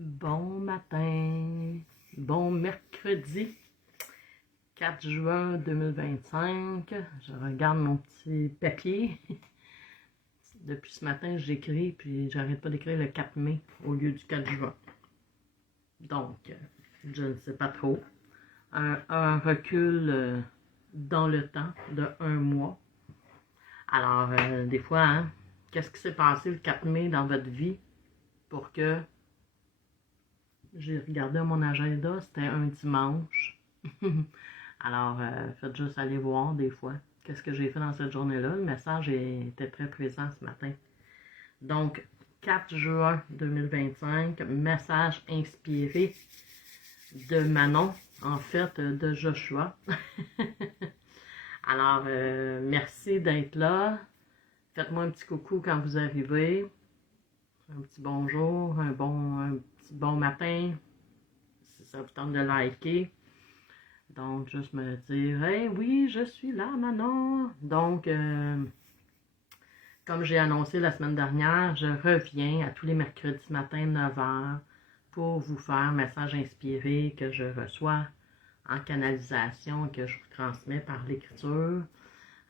Bon matin, bon mercredi 4 juin 2025. Je regarde mon petit papier. Depuis ce matin, j'écris, puis j'arrête pas d'écrire le 4 mai au lieu du 4 juin. Donc, je ne sais pas trop. Un recul dans le temps de 1 mois. Alors, des fois, hein, qu'est-ce qui s'est passé le 4 mai dans votre vie pour que j'ai regardé mon agenda, c'était un dimanche. Alors, faites juste aller voir des fois qu'est-ce que j'ai fait dans cette journée-là. Le message était très présent ce matin. Donc, 4 juin 2025, message inspiré de Manon, en fait, de Joshua. Alors, merci d'être là. Faites-moi un petit coucou quand vous arrivez. Un petit bonjour, un petit bon matin, si ça vous tente de liker. Donc, juste me dire, hey, oui, je suis là, Manon. Donc, comme j'ai annoncé la semaine dernière, je reviens à tous les mercredis matin 9h pour vous faire un message inspiré que je reçois en canalisation et que je vous transmets par l'écriture.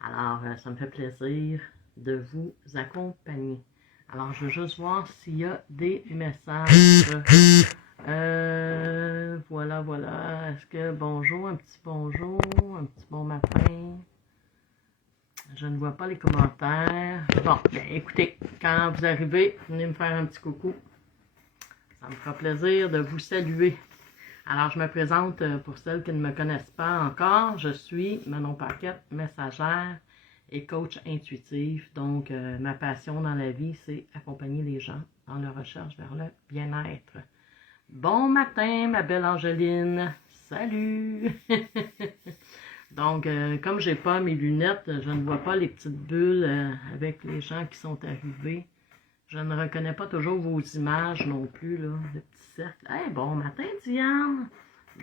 Alors, ça me fait plaisir de vous accompagner. Alors, je veux juste voir s'il y a des messages. Voilà. Est-ce que bonjour, un petit bon matin? Je ne vois pas les commentaires. Bon, bien, écoutez, quand vous arrivez, venez me faire un petit coucou. Ça me fera plaisir de vous saluer. Alors, je me présente pour celles qui ne me connaissent pas encore. Je suis Manon Paquette, messagère et coach intuitif. Donc, ma passion dans la vie, c'est accompagner les gens dans leur recherche vers le bien-être. Bon matin, ma belle Angeline. Salut! Donc, comme j'ai pas mes lunettes, je ne vois pas les petites bulles avec les gens qui sont arrivés. Je ne reconnais pas toujours vos images non plus, là, le petit cercle. Hey, bon matin, Diane!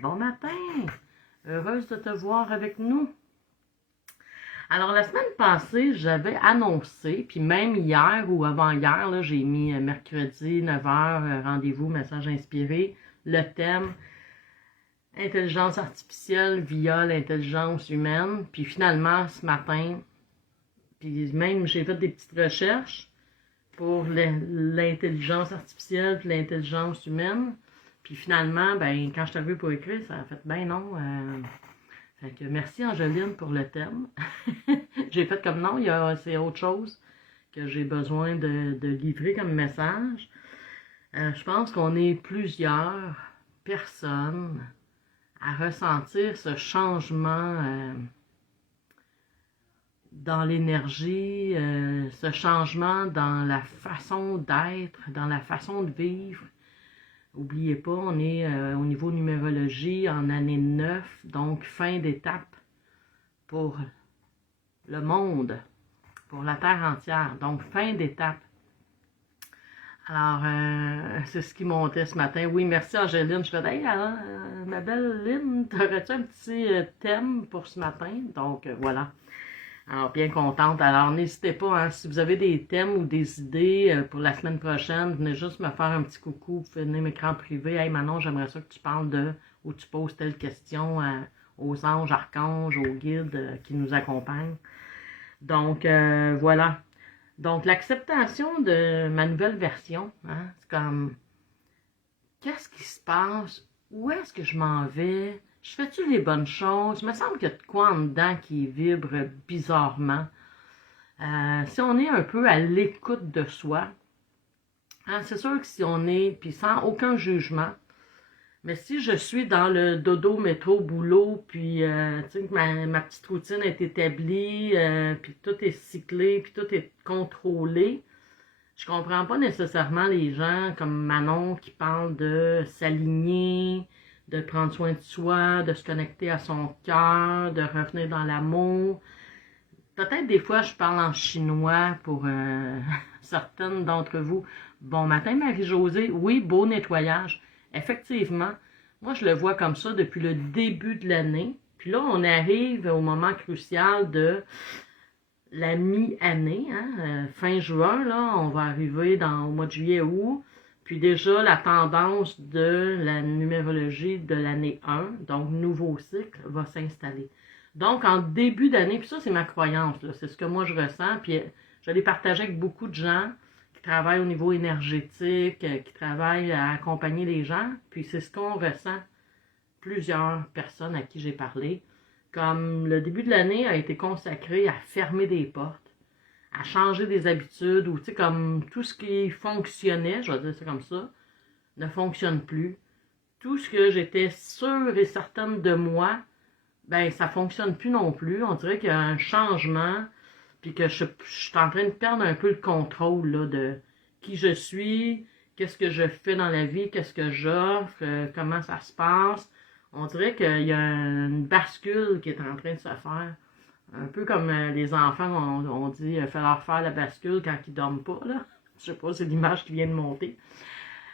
Bon matin! Heureuse de te voir avec nous. Alors, la semaine passée, j'avais annoncé, puis même hier ou avant-hier, là, j'ai mis mercredi 9h, rendez-vous, message inspiré, le thème intelligence artificielle via l'intelligence humaine. Puis finalement, ce matin, puis même j'ai fait des petites recherches pour l'intelligence artificielle et l'intelligence humaine. Puis finalement, ben, quand je suis arrivée pour écrire, ça a fait ben non. Fait que merci Angeline pour le thème. J'ai fait comme non, c'est autre chose que j'ai besoin de livrer comme message. Je pense qu'on est plusieurs personnes à ressentir ce changement dans l'énergie, ce changement dans la façon d'être, dans la façon de vivre. N'oubliez pas, on est au niveau numérologie en année 9, donc fin d'étape pour le monde, pour la Terre entière, donc fin d'étape. Alors, c'est ce qui montait ce matin. Oui, merci Angéline. Je fais, hey, ma belle Lynn, t'aurais-tu un petit thème pour ce matin? Donc, voilà. Alors, bien contente. Alors, n'hésitez pas, hein, si vous avez des thèmes ou des idées pour la semaine prochaine, venez juste me faire un petit coucou. Vous venez m'écran privé. Hey, Manon, j'aimerais ça que tu parles de, ou tu poses telle question aux anges, archanges, aux guides qui nous accompagnent. Donc, voilà. Donc, l'acceptation de ma nouvelle version, hein, c'est comme, qu'est-ce qui se passe? Où est-ce que je m'en vais? Je fais-tu les bonnes choses? Il me semble qu'il y a de quoi en dedans qui vibre bizarrement. Si on est un peu à l'écoute de soi, hein, c'est sûr que si on est, puis sans aucun jugement, mais si je suis dans le dodo, métro, boulot, puis tu sais, ma petite routine est établie, puis tout est cyclé, puis tout est contrôlé, je comprends pas nécessairement les gens comme Manon qui parlent de s'aligner, de prendre soin de soi, de se connecter à son cœur, de revenir dans l'amour. Peut-être des fois je parle en chinois pour certaines d'entre vous. Bon matin Marie-Josée, oui, beau nettoyage. Effectivement, moi je le vois comme ça depuis le début de l'année. Puis là, on arrive au moment crucial de la mi-année, hein, fin juin, là, on va arriver au mois de juillet-août Puis déjà, la tendance de la numérologie de l'année 1, donc nouveau cycle, va s'installer. Donc, en début d'année, puis ça, c'est ma croyance, c'est ce que moi je ressens, puis je l'ai partagé avec beaucoup de gens qui travaillent au niveau énergétique, qui travaillent à accompagner les gens, puis c'est ce qu'on ressent, plusieurs personnes à qui j'ai parlé, comme le début de l'année a été consacré à fermer des portes, à changer des habitudes, ou tu sais, comme tout ce qui fonctionnait, je vais dire ça comme ça, ne fonctionne plus. Tout ce que j'étais sûre et certaine de moi, ben ça fonctionne plus non plus. On dirait qu'il y a un changement, puis que je suis en train de perdre un peu le contrôle là, de qui je suis, qu'est-ce que je fais dans la vie, qu'est-ce que j'offre, comment ça se passe. On dirait qu'il y a une bascule qui est en train de se faire. Un peu comme les enfants, on dit « leur faire la bascule quand ils dorment pas », là. Je sais pas, c'est l'image qui vient de monter.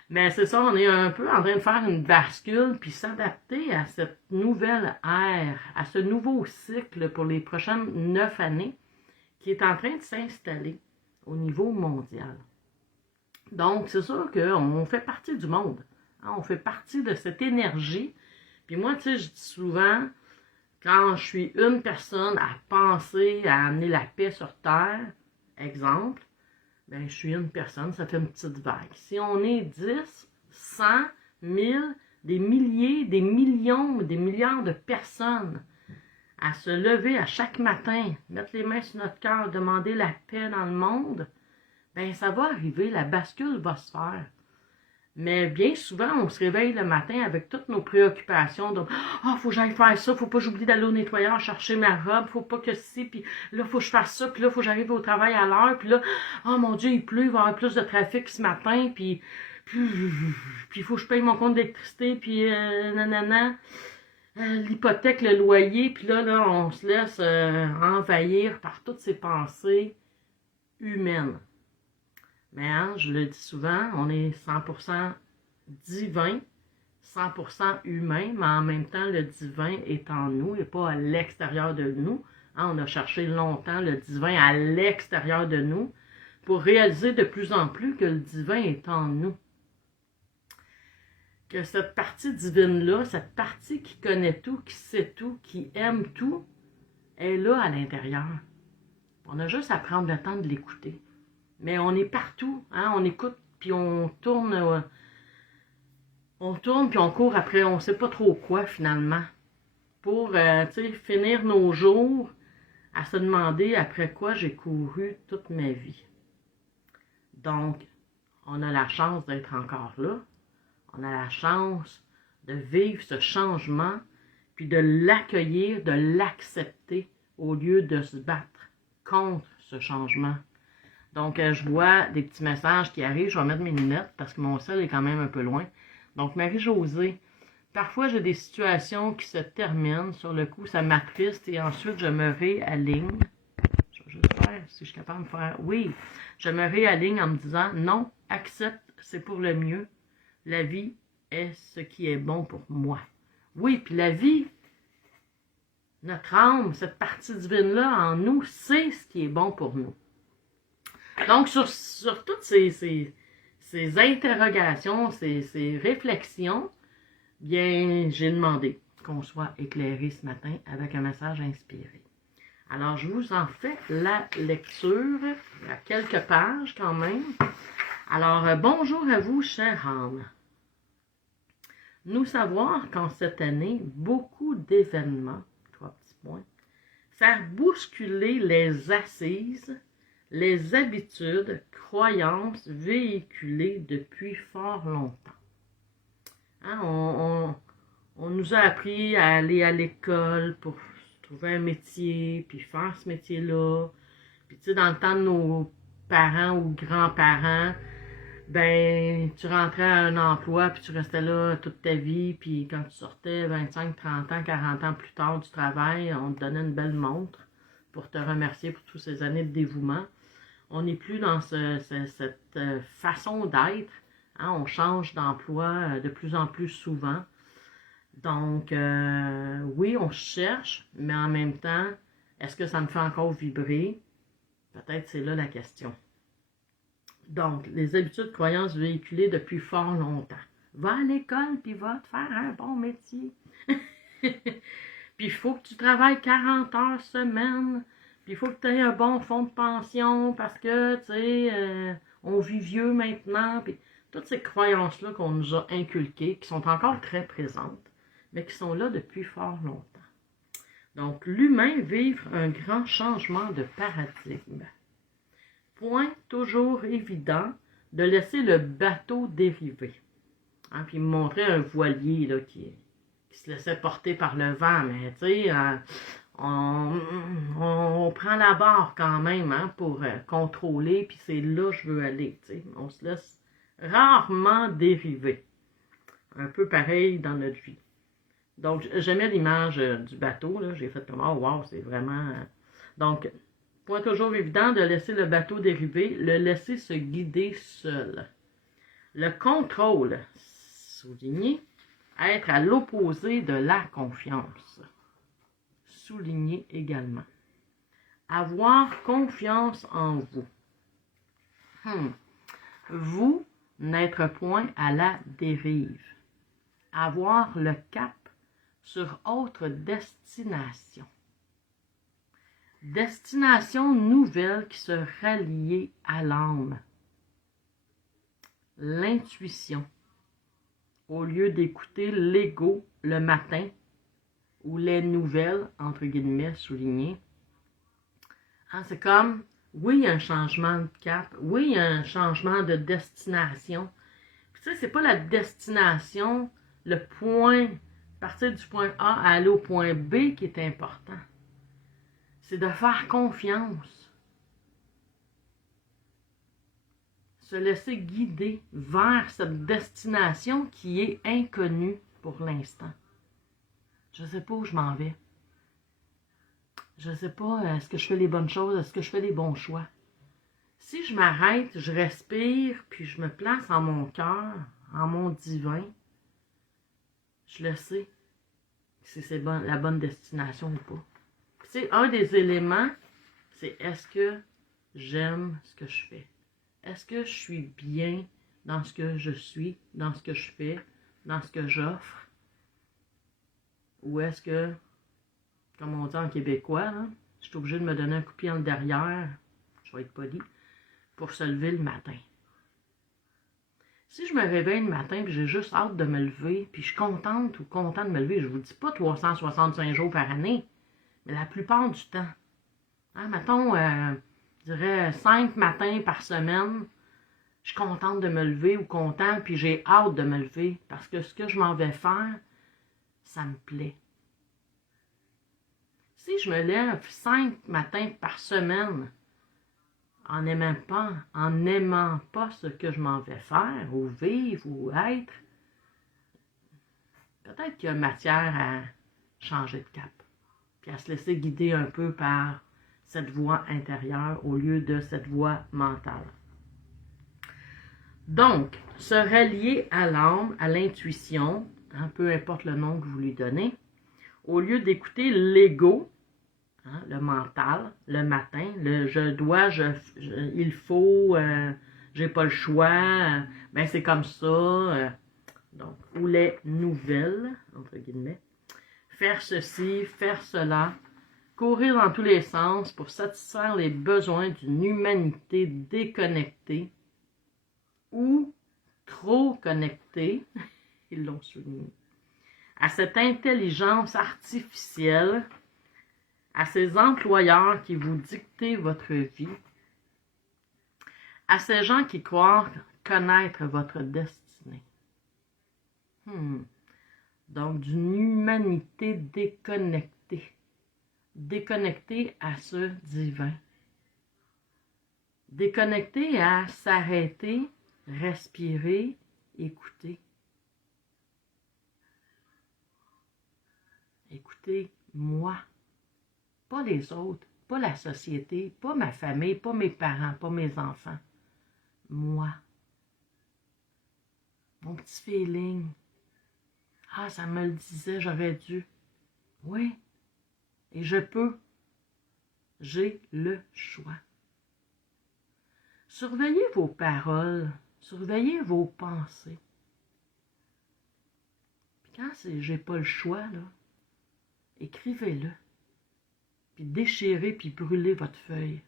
Mais c'est ça, on est un peu en train de faire une bascule, puis s'adapter à cette nouvelle ère, à ce nouveau cycle pour les prochaines 9 années, qui est en train de s'installer au niveau mondial. Donc, c'est sûr qu'on fait partie du monde. Hein, on fait partie de cette énergie. Puis moi, tu sais, je dis souvent, quand je suis une personne à penser à amener la paix sur Terre, exemple, ben je suis une personne, ça fait une petite vague. Si on est 10, 100, 1000, des milliers, des millions, des milliards de personnes à se lever à chaque matin, mettre les mains sur notre cœur, demander la paix dans le monde, ben ça va arriver, la bascule va se faire. Mais bien souvent, on se réveille le matin avec toutes nos préoccupations. Donc, faut que j'aille faire ça, faut pas que j'oublie d'aller au nettoyeur chercher ma robe, faut pas que si, puis là, faut que je fasse ça, puis là, faut que j'arrive au travail à l'heure, puis là, mon Dieu, il pleut, il va y avoir plus de trafic ce matin, puis il faut que je paye mon compte d'électricité, puis nanana, l'hypothèque, le loyer, puis là, on se laisse envahir par toutes ces pensées humaines. Mais hein, je le dis souvent, on est 100% divin, 100% humain, mais en même temps, le divin est en nous et pas à l'extérieur de nous. Hein, on a cherché longtemps le divin à l'extérieur de nous pour réaliser de plus en plus que le divin est en nous. Que cette partie divine-là, cette partie qui connaît tout, qui sait tout, qui aime tout, est là à l'intérieur. On a juste à prendre le temps de l'écouter. Mais on est partout, hein? On écoute, puis on tourne puis on court après, on sait pas trop quoi finalement. Pour, finir nos jours à se demander après quoi j'ai couru toute ma vie. Donc, on a la chance d'être encore là. On a la chance de vivre ce changement, puis de l'accueillir, de l'accepter, au lieu de se battre contre ce changement. Donc, je vois des petits messages qui arrivent. Je vais mettre mes lunettes parce que mon sel est quand même un peu loin. Donc, Marie-Josée, parfois j'ai des situations qui se terminent. Sur le coup, ça m'attriste et ensuite je me réaligne. Je vais juste faire, si je suis capable de faire. Oui, je me réaligne en me disant non, accepte, c'est pour le mieux. La vie est ce qui est bon pour moi. Oui, puis la vie, notre âme, cette partie divine-là en nous, c'est ce qui est bon pour nous. Donc, sur toutes ces interrogations, ces réflexions, bien, j'ai demandé qu'on soit éclairé ce matin avec un message inspiré. Alors, je vous en fais la lecture, il y a quelques pages quand même. Alors, bonjour à vous, chère âme. Nous savoir qu'en cette année, beaucoup d'événements, 3 petits points, faire bousculer les assises, les habitudes, croyances véhiculées depuis fort longtemps. Hein, on nous a appris à aller à l'école pour trouver un métier, puis faire ce métier-là. Puis tu sais, dans le temps de nos parents ou grands-parents, ben, tu rentrais à un emploi, puis tu restais là toute ta vie, puis quand tu sortais 25, 30 ans, 40 ans plus tard du travail, on te donnait une belle montre pour te remercier pour toutes ces années de dévouement. On n'est plus dans cette façon d'être. Hein? On change d'emploi de plus en plus souvent. Donc, oui, on cherche, mais en même temps, est-ce que ça me fait encore vibrer? Peut-être c'est là la question. Donc, les habitudes, croyances véhiculées depuis fort longtemps. Va à l'école, puis va te faire un bon métier. Puis il faut que tu travailles 40 heures semaine. Puis il faut que tu aies un bon fonds de pension parce que, tu sais, on vit vieux maintenant. Puis toutes ces croyances-là qu'on nous a inculquées, qui sont encore très présentes, mais qui sont là depuis fort longtemps. Donc, l'humain vivre un grand changement de paradigme. Point toujours évident de laisser le bateau dériver. Hein, puis il me montrait un voilier là, qui se laissait porter par le vent, mais tu sais, on prend la barre quand même hein, pour contrôler, puis c'est là que je veux aller. Tu sais. On se laisse rarement dériver. Un peu pareil dans notre vie. Donc, j'aimais l'image du bateau, là. J'ai fait comme, oh wow, c'est vraiment... Donc, point toujours évident de laisser le bateau dériver, le laisser se guider seul. Le contrôle, souligné, être à l'opposé de la confiance. Souligné également. Avoir confiance en vous. Vous n'être point à la dérive. Avoir le cap sur autre destination. Destination nouvelle qui se rallie à l'âme. L'intuition. Au lieu d'écouter l'ego le matin ou les nouvelles, entre guillemets, soulignées. Hein, c'est comme, oui, il y a un changement de cap, oui, il y a un changement de destination. Puis tu sais, c'est pas la destination, le point, partir du point A à aller au point B qui est important. C'est de faire confiance. Se laisser guider vers cette destination qui est inconnue pour l'instant. Je ne sais pas où je m'en vais. Je ne sais pas, est-ce que je fais les bonnes choses, est-ce que je fais les bons choix. Si je m'arrête, je respire, puis je me place en mon cœur, en mon divin, je le sais si c'est la bonne destination ou pas. C'est un des éléments, c'est est-ce que j'aime ce que je fais? Est-ce que je suis bien dans ce que je suis, dans ce que je fais, dans ce que j'offre? Ou est-ce que, comme on dit en québécois, là, je suis obligé de me donner un coup de pied en derrière, je vais être poli, pour se lever le matin? Si je me réveille le matin et j'ai juste hâte de me lever, puis je suis contente ou content de me lever, je vous dis pas 365 jours par année, mais la plupart du temps. Hein, mettons, je dirais 5 matins par semaine, je suis contente de me lever ou content, puis j'ai hâte de me lever parce que ce que je m'en vais faire, ça me plaît. Si je me lève 5 matins par semaine en n'aimant pas ce que je m'en vais faire ou vivre ou être, peut-être qu'il y a matière à changer de cap, puis à se laisser guider un peu par cette voix intérieure au lieu de cette voix mentale. Donc, se rallier à l'âme, à l'intuition, hein, peu importe le nom que vous lui donnez, au lieu d'écouter l'ego, hein, le mental, le matin, le je dois, il faut, j'ai pas le choix, ben c'est comme ça, donc, ou les nouvelles, entre guillemets, faire ceci, faire cela, courir dans tous les sens pour satisfaire les besoins d'une humanité déconnectée, ou trop connectés, ils l'ont souligné, à cette intelligence artificielle, à ces employeurs qui vous dictent votre vie, à ces gens qui croient connaître votre destinée. Donc, d'une humanité déconnectée, déconnectée à ce divin, déconnectée à s'arrêter, respirer, écouter. Écoutez, moi, pas les autres, pas la société, pas ma famille, pas mes parents, pas mes enfants. Moi. Mon petit feeling. Ah, ça me le disait, j'aurais dû. Oui, et je peux. J'ai le choix. Surveillez vos paroles, surveillez vos pensées. Puis quand j'ai pas le choix, là, écrivez-le. Puis déchirez, puis brûlez votre feuille.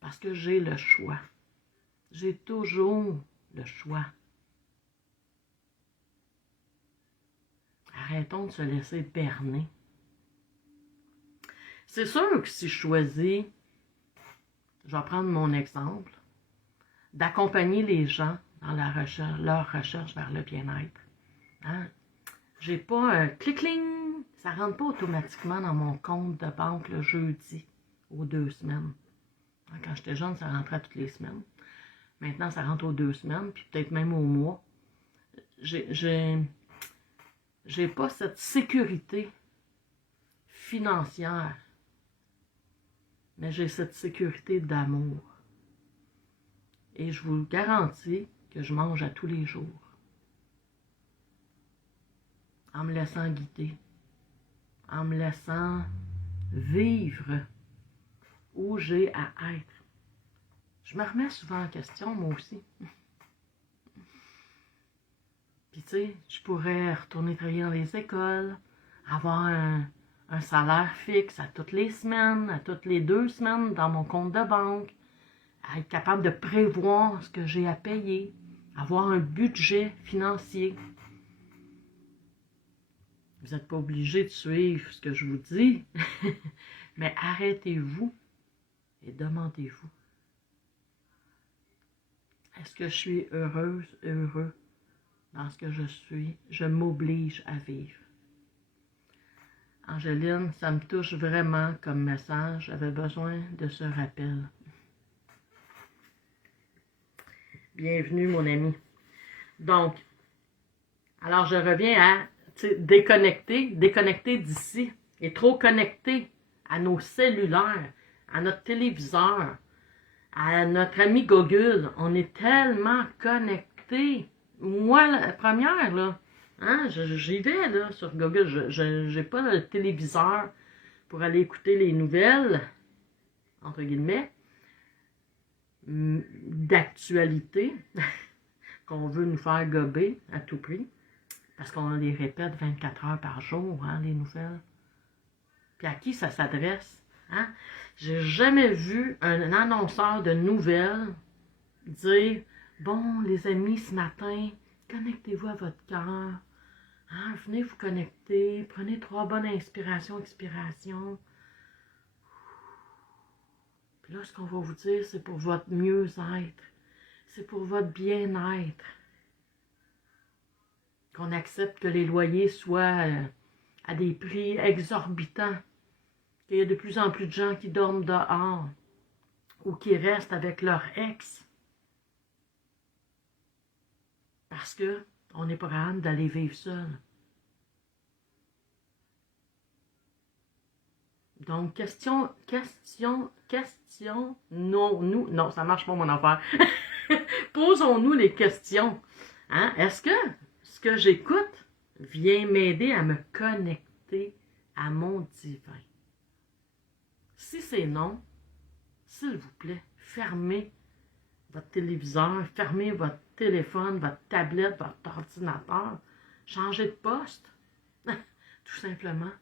Parce que j'ai le choix. J'ai toujours le choix. Arrêtons de se laisser berner. C'est sûr que si je choisis, je vais prendre mon exemple, d'accompagner les gens dans leur recherche vers le bien-être. Hein? J'ai pas un clic-cling, ça rentre pas automatiquement dans mon compte de banque le jeudi aux 2 semaines. Quand j'étais jeune, ça rentrait toutes les semaines. Maintenant, ça rentre aux 2 semaines, puis peut-être même au mois. J'ai pas cette sécurité financière, mais j'ai cette sécurité d'amour. Et je vous garantis que je mange à tous les jours. En me laissant guider, en me laissant vivre où j'ai à être. Je me remets souvent en question, moi aussi. Puis tu sais, je pourrais retourner travailler dans les écoles, avoir un salaire fixe à toutes les semaines, à toutes les 2 semaines dans mon compte de banque, être capable de prévoir ce que j'ai à payer, avoir un budget financier. Vous n'êtes pas obligé de suivre ce que je vous dis, mais arrêtez-vous et demandez-vous. Est-ce que je suis heureuse, heureux dans ce que je suis? Je m'oblige à vivre. Angéline, ça me touche vraiment comme message. J'avais besoin de ce rappel. Bienvenue, mon ami. Donc, alors je reviens à déconnecter d'ici et trop connecté à nos cellulaires, à notre téléviseur, à notre ami Google. On est tellement connectés. Moi, la première, là, hein, j'y vais là, sur Google. Je n'ai pas le téléviseur pour aller écouter les nouvelles, entre guillemets, d'actualité qu'on veut nous faire gober à tout prix. Parce qu'on les répète 24 heures par jour, hein, les nouvelles. Puis à qui ça s'adresse? Hein? J'ai jamais vu un annonceur de nouvelles dire « Bon, les amis, ce matin, connectez-vous à votre cœur. Hein, venez vous connecter. Prenez 3 bonnes inspirations, expirations. » Puis là, ce qu'on va vous dire, c'est pour votre mieux-être. C'est pour votre bien-être. Qu'on accepte que les loyers soient à des prix exorbitants, qu'il y a de plus en plus de gens qui dorment dehors ou qui restent avec leur ex parce qu'on n'est pas capable d'aller vivre seul. Donc, non, ça marche pas mon affaire. Posons-nous les questions. Hein? Est-ce que ce que j'écoute vient m'aider à me connecter à mon divin? Si c'est non, s'il vous plaît, fermez votre téléviseur, fermez votre téléphone, votre tablette, votre ordinateur, changez de poste, tout simplement.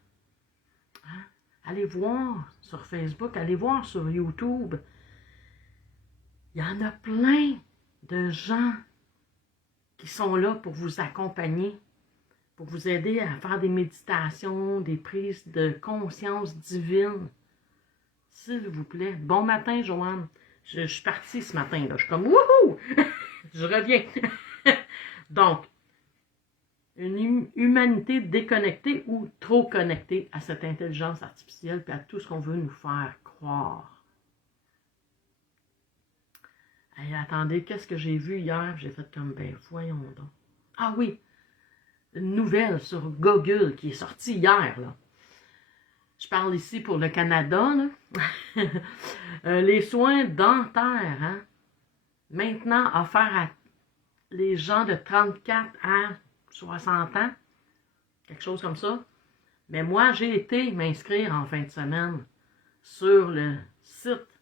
Hein? Allez voir sur Facebook, allez voir sur YouTube. Il y en a plein de gens qui sont là pour vous accompagner, pour vous aider à faire des méditations, des prises de conscience divine. S'il vous plaît. Bon matin, Joanne. Je suis partie ce matin, là. Je suis comme, wouhou! Je reviens. Donc, une humanité déconnectée ou trop connectée à cette intelligence artificielle et à tout ce qu'on veut nous faire croire. Hey, attendez, qu'est-ce que j'ai vu hier? J'ai fait comme, ben voyons donc. Ah oui, une nouvelle sur Google qui est sortie hier, là. Je parle ici pour le Canada, là. Les soins dentaires, hein? Maintenant offerts à les gens de 34 à 60 ans, quelque chose comme ça. Mais moi, j'ai été m'inscrire en fin de semaine sur le site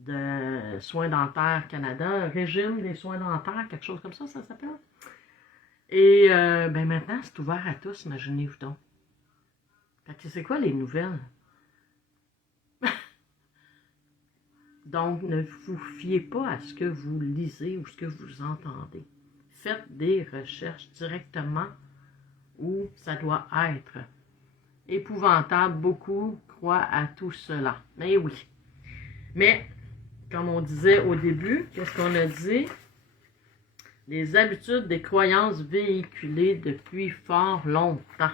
de Soins dentaires Canada, régime des soins dentaires, quelque chose comme ça s'appelle. Et ben maintenant, c'est ouvert à tous, imaginez-vous donc. Fait que c'est quoi les nouvelles? Donc, ne vous fiez pas à ce que vous lisez ou ce que vous entendez. Faites des recherches directement où ça doit être. Épouvantable, beaucoup croient à tout cela. Mais oui. Mais, comme on disait au début, qu'est-ce qu'on a dit? Les habitudes, des croyances véhiculées depuis fort longtemps.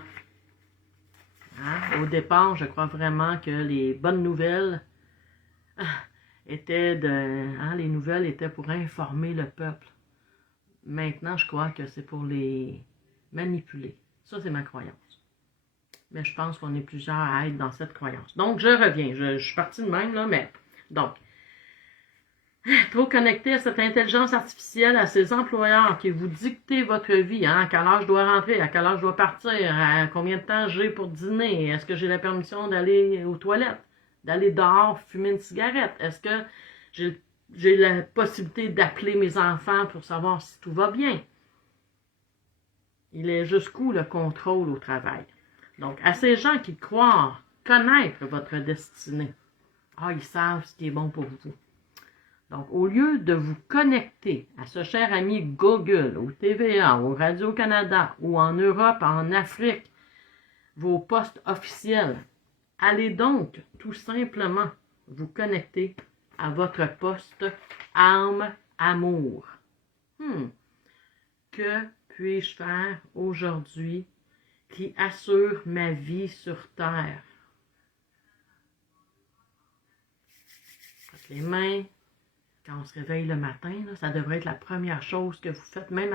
Hein? Au départ, je crois vraiment que les bonnes nouvelles étaient les nouvelles étaient pour informer le peuple. Maintenant, je crois que c'est pour les manipuler. Ça, c'est ma croyance. Mais je pense qu'on est plusieurs à être dans cette croyance. Donc, je reviens. Je suis partie de même, là, mais... Donc, trop connecté à cette intelligence artificielle, à ces employeurs qui vous dictent votre vie, hein, à quel âge je dois rentrer, à quel âge je dois partir, à combien de temps j'ai pour dîner, est-ce que j'ai la permission d'aller aux toilettes, d'aller dehors fumer une cigarette, est-ce que j'ai la possibilité d'appeler mes enfants pour savoir si tout va bien. Il est jusqu'où le contrôle au travail. Donc, à ces gens qui croient connaître votre destinée, ils savent ce qui est bon pour vous. Donc, au lieu de vous connecter à ce cher ami Google, au TVA, au Radio-Canada ou en Europe, en Afrique, vos postes officiels, allez donc tout simplement vous connecter à votre poste âme, amour. Que puis-je faire aujourd'hui qui assure ma vie sur Terre? Faites les mains. Quand on se réveille le matin, là, ça devrait être la première chose que vous faites, même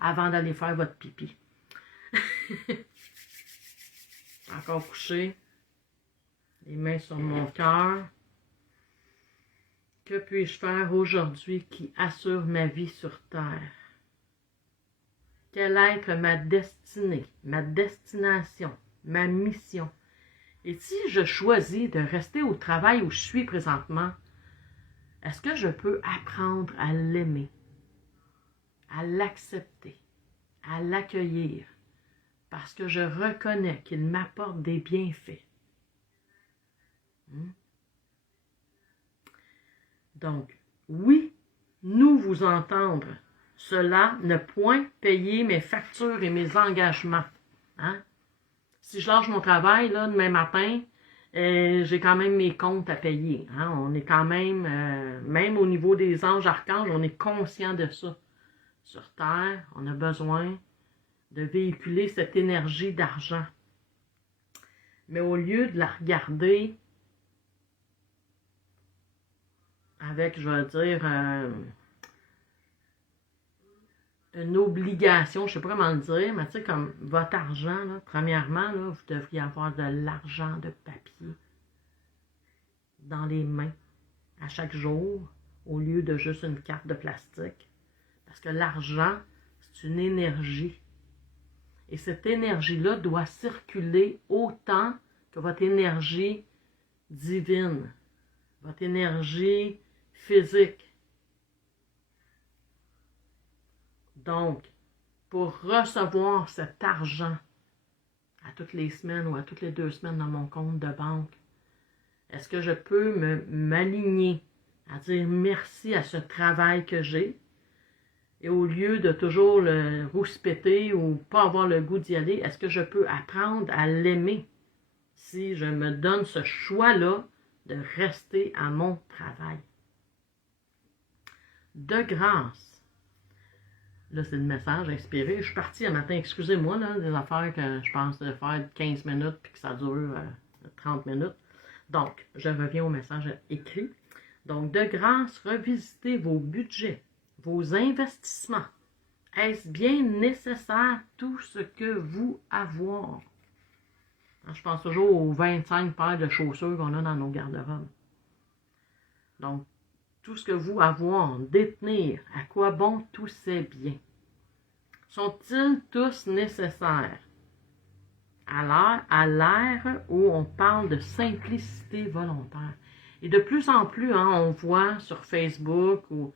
avant d'aller faire votre pipi. Encore couché. Les mains sur mon cœur. Que puis-je faire aujourd'hui qui assure ma vie sur Terre? Quelle être ma destinée, ma destination, ma mission? Et si je choisis de rester au travail où je suis présentement, est-ce que je peux apprendre à l'aimer, à l'accepter, à l'accueillir, parce que je reconnais qu'il m'apporte des bienfaits? Donc, oui, nous vous entendre, cela ne point payer mes factures et mes engagements. Hein? Si je lâche mon travail là, demain matin, j'ai quand même mes comptes à payer. Hein? On est quand même, même au niveau des anges archanges, on est conscient de ça. Sur Terre, on a besoin de véhiculer cette énergie d'argent. Mais au lieu de la regarder avec, je vais dire, une obligation, je ne sais pas comment le dire, mais tu sais, comme votre argent, là, premièrement, là, vous devriez avoir de l'argent de papier dans les mains à chaque jour, au lieu de juste une carte de plastique. Parce que l'argent, c'est une énergie. Et cette énergie-là doit circuler autant que votre énergie divine, votre énergie physique. Donc, pour recevoir cet argent à toutes les semaines ou à toutes les 2 semaines dans mon compte de banque, est-ce que je peux m'aligner à dire merci à ce travail que j'ai? Et au lieu de toujours le rouspéter ou pas avoir le goût d'y aller, est-ce que je peux apprendre à l'aimer si je me donne ce choix-là de rester à mon travail? De grâce. Là, c'est le message inspiré. Je suis partie un matin, excusez-moi, là, des affaires que je pense de faire 15 minutes puis que ça dure 30 minutes. Donc, je reviens au message écrit. Donc, de grâce, revisitez vos budgets, vos investissements. Est-ce bien nécessaire tout ce que vous avoir? Je pense toujours aux 25 paires de chaussures qu'on a dans nos garde-robes. Donc, tout ce que vous avoir, détenir, à quoi bon tous ces biens? Sont-ils tous nécessaires? À l'ère où on parle de simplicité volontaire. Et de plus en plus, hein, on voit sur Facebook ou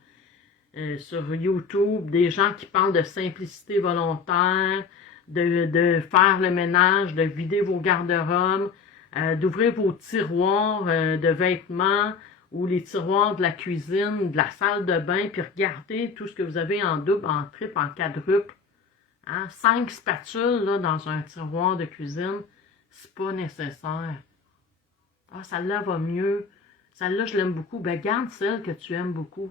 sur YouTube des gens qui parlent de simplicité volontaire, de faire le ménage, de vider vos garde-robes, d'ouvrir vos tiroirs de vêtements ou les tiroirs de la cuisine, de la salle de bain, puis regarder tout ce que vous avez en double, en triple, en quadruple. Hein? 5 spatules là, dans un tiroir de cuisine, c'est pas nécessaire. Ah, celle-là va mieux. Celle-là, je l'aime beaucoup. Ben, garde celle que tu aimes beaucoup.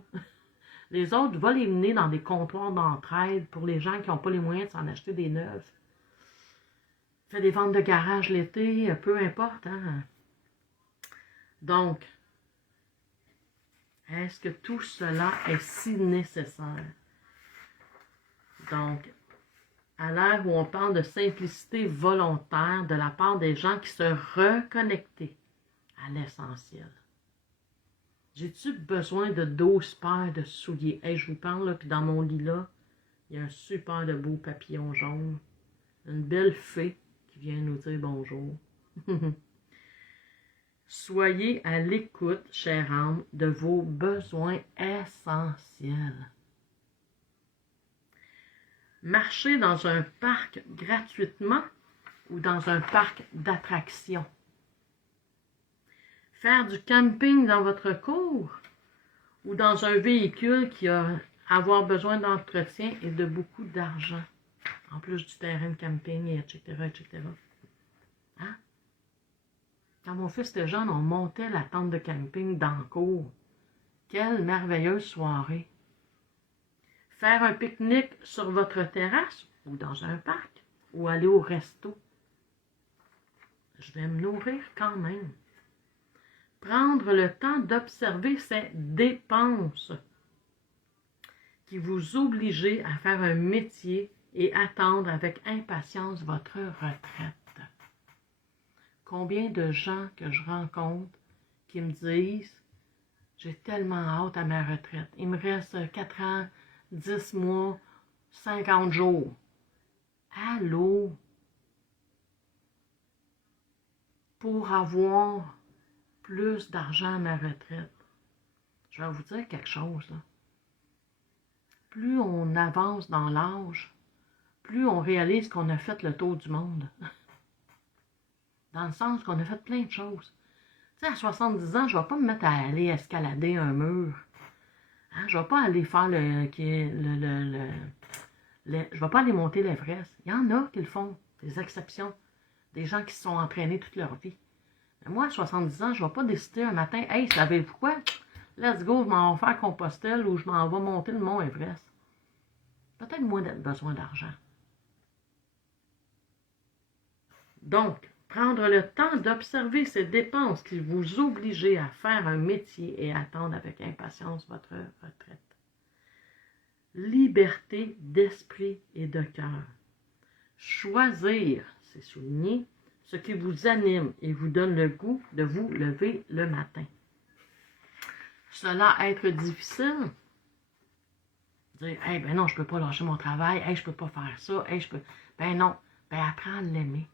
Les autres, va les mener dans des comptoirs d'entraide pour les gens qui n'ont pas les moyens de s'en acheter des neuves. Fais des ventes de garage l'été, peu importe. Hein? Donc, est-ce que tout cela est si nécessaire? Donc, à l'ère où on parle de simplicité volontaire de la part des gens qui se reconnectent à l'essentiel. J'ai-tu besoin de 12 paires de souliers? Hey, je vous parle, là, puis dans mon lit, là, il y a un super de beau papillon jaune. Une belle fée qui vient nous dire bonjour. Soyez à l'écoute, chère âme, de vos besoins essentiels. Marchez dans un parc gratuitement ou dans un parc d'attractions. Faire du camping dans votre cour ou dans un véhicule qui va avoir besoin d'entretien et de beaucoup d'argent, en plus du terrain de camping, etc., etc. Hein? Quand mon fils était jeune, on montait la tente de camping dans la cour. Quelle merveilleuse soirée! Faire un pique-nique sur votre terrasse ou dans un parc ou aller au resto. Je vais me nourrir quand même. Prendre le temps d'observer ces dépenses qui vous obligent à faire un métier et attendre avec impatience votre retraite. Combien de gens que je rencontre qui me disent « J'ai tellement hâte à ma retraite. Il me reste 4 ans, 10 mois, 50 jours. » Allô? Pour avoir plus d'argent à ma retraite. Je vais vous dire quelque chose, là. Plus on avance dans l'âge, plus on réalise qu'on a fait le tour du monde. Dans le sens qu'on a fait plein de choses. Tu sais, à 70 ans, je ne vais pas me mettre à aller escalader un mur. Hein? Je ne vais pas aller faire je ne vais pas aller monter l'Everest. Il y en a qui le font, des exceptions. Des gens qui se sont entraînés toute leur vie. Mais moi, à 70 ans, je ne vais pas décider un matin, « Hey, savez-vous quoi? Let's go, je m'en vais faire Compostelle ou je m'en vais monter le mont Everest. » Peut-être moins besoin d'argent. Donc, prendre le temps d'observer ces dépenses qui vous obligent à faire un métier et attendre avec impatience votre retraite. Liberté d'esprit et de cœur. Choisir, c'est souligné, ce qui vous anime et vous donne le goût de vous lever le matin. Cela être difficile? Dire, « Hey, ben non, je peux pas lâcher mon travail. Hey, je peux pas faire ça. Hey, je peux... » Ben non. Ben apprends à l'aimer.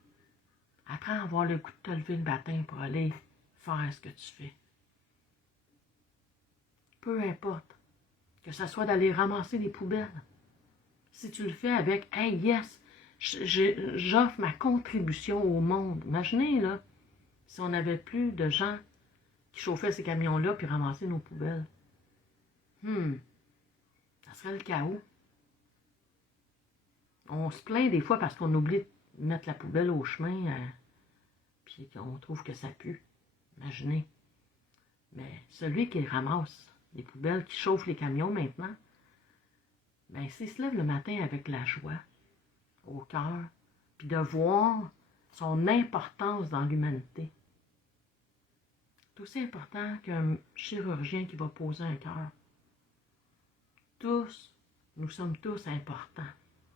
Apprends à avoir le goût de te lever le matin pour aller faire ce que tu fais. Peu importe. Que ce soit d'aller ramasser les poubelles. Si tu le fais avec, « Hey, yes, j'offre ma contribution au monde. » Imaginez, là, si on n'avait plus de gens qui chauffaient ces camions-là puis ramassaient nos poubelles. Ça serait le chaos. On se plaint des fois parce qu'on oublie de mettre la poubelle au chemin puis qu'on trouve que ça pue. Imaginez. Mais celui qui ramasse les poubelles, qui chauffe les camions maintenant, ben s'il se lève le matin avec la joie au cœur, puis de voir son importance dans l'humanité. C'est aussi important qu'un chirurgien qui va poser un cœur. Tous, nous sommes tous importants.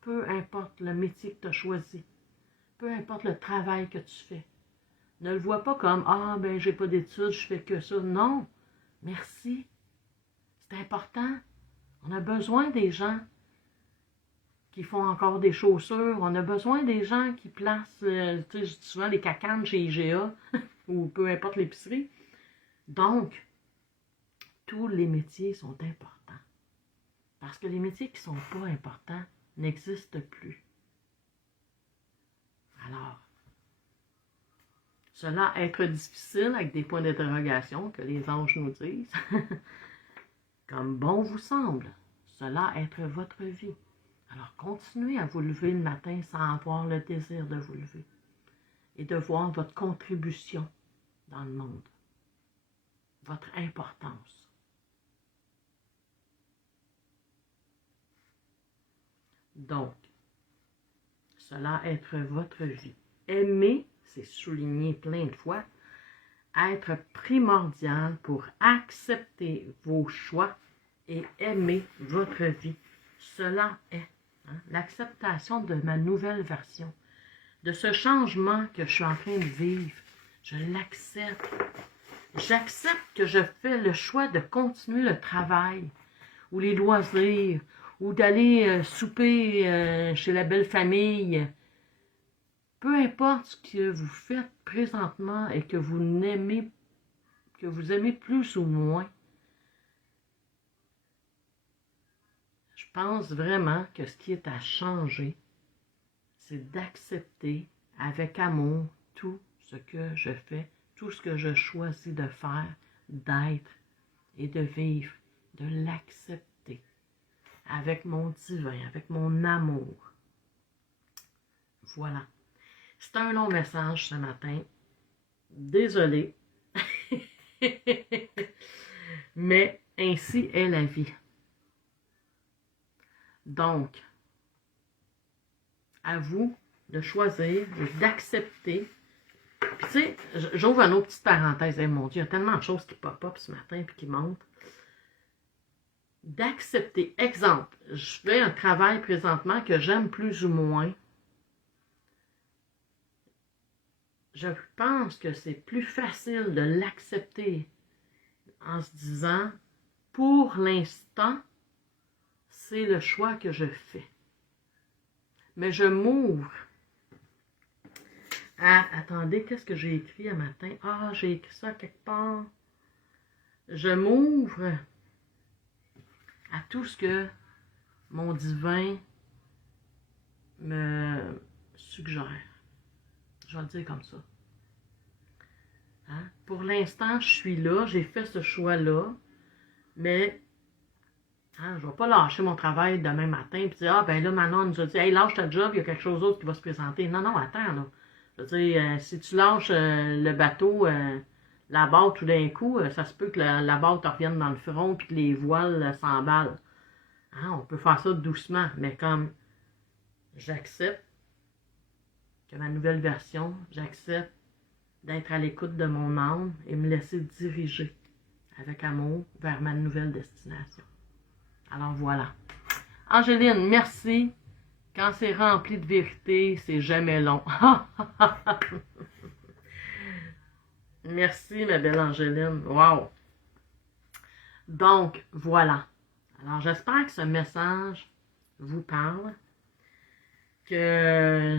Peu importe le métier que tu as choisi. Peu importe le travail que tu fais. Ne le vois pas comme « Ah, ben j'ai pas d'études, je fais que ça. » Non, merci. C'est important. On a besoin des gens qui font encore des chaussures. On a besoin des gens qui placent, tu sais, souvent les cacanes chez IGA ou peu importe l'épicerie. Donc, tous les métiers sont importants. Parce que les métiers qui ne sont pas importants n'existent plus. Alors, cela être difficile avec des points d'interrogation que les anges nous disent, comme bon vous semble, cela être votre vie. Alors, continuez à vous lever le matin sans avoir le désir de vous lever et de voir votre contribution dans le monde, votre importance. Donc, cela être votre vie. Aimer, c'est souligné plein de fois, être primordial pour accepter vos choix et aimer votre vie. Cela est l'acceptation de ma nouvelle version, de ce changement que je suis en train de vivre. Je l'accepte. J'accepte que je fais le choix de continuer le travail ou les loisirs ou d'aller souper chez la belle famille. Peu importe ce que vous faites présentement et que vous aimez plus ou moins, je pense vraiment que ce qui est à changer, c'est d'accepter avec amour tout ce que je fais, tout ce que je choisis de faire, d'être et de vivre, de l'accepter avec mon divin, avec mon amour. Voilà. C'est un long message ce matin. Désolée. Mais ainsi est la vie. Donc, à vous de choisir, d'accepter. Puis tu sais, j'ouvre une autre petite parenthèse. Hey, mon Dieu, il y a tellement de choses qui pop-up ce matin et qui montent. D'accepter. Exemple, je fais un travail présentement que j'aime plus ou moins. Je pense que c'est plus facile de l'accepter en se disant, pour l'instant, c'est le choix que je fais. Mais je m'ouvre à... Attendez, qu'est-ce que j'ai écrit un matin? Ah, j'ai écrit ça quelque part. Je m'ouvre à tout ce que mon divin me suggère. Je vais le dire comme ça. Hein? Pour l'instant, je suis là, j'ai fait ce choix-là, mais je ne vais pas lâcher mon travail demain matin et dire, ah ben là, Manon nous a dit, hey, lâche ta job, il y a quelque chose d'autre qui va se présenter. Non, non, attends, là. Je veux dire, si tu lâches le bateau, la barre tout d'un coup, ça se peut que la barre te revienne dans le front et que les voiles s'emballent. Hein? On peut faire ça doucement, mais comme j'accepte que ma nouvelle version, j'accepte d'être à l'écoute de mon âme et me laisser diriger avec amour vers ma nouvelle destination. Alors voilà. Angéline, merci. Quand c'est rempli de vérité, c'est jamais long. Merci, ma belle Angéline. Wow. Donc, voilà. Alors, j'espère que ce message vous parle. Que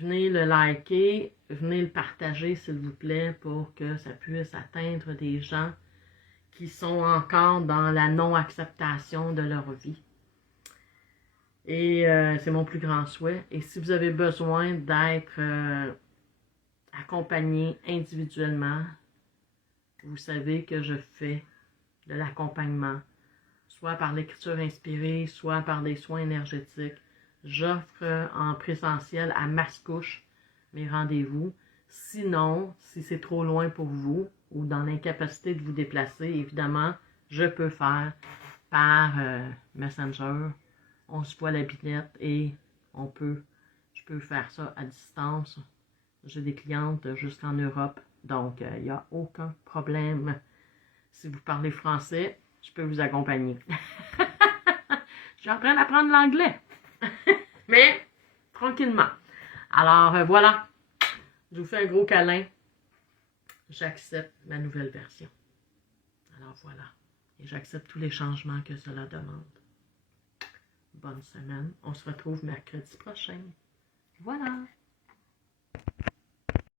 venez le liker, venez le partager, s'il vous plaît, pour que ça puisse atteindre des gens qui sont encore dans la non-acceptation de leur vie. Et c'est mon plus grand souhait. Et si vous avez besoin d'être accompagné individuellement, vous savez que je fais de l'accompagnement, soit par l'écriture inspirée, soit par des soins énergétiques. J'offre en présentiel à Mascouche mes rendez-vous. Sinon, si c'est trop loin pour vous ou dans l'incapacité de vous déplacer, évidemment, je peux faire par Messenger. On se voit la binette et je peux faire ça à distance. J'ai des clientes jusqu'en Europe, donc il n'y a aucun problème. Si vous parlez français, je peux vous accompagner. Je suis en train d'apprendre l'anglais. Mais, tranquillement. Alors, voilà. Je vous fais un gros câlin. J'accepte ma nouvelle version. Alors, voilà. Et j'accepte tous les changements que cela demande. Bonne semaine. On se retrouve mercredi prochain. Voilà.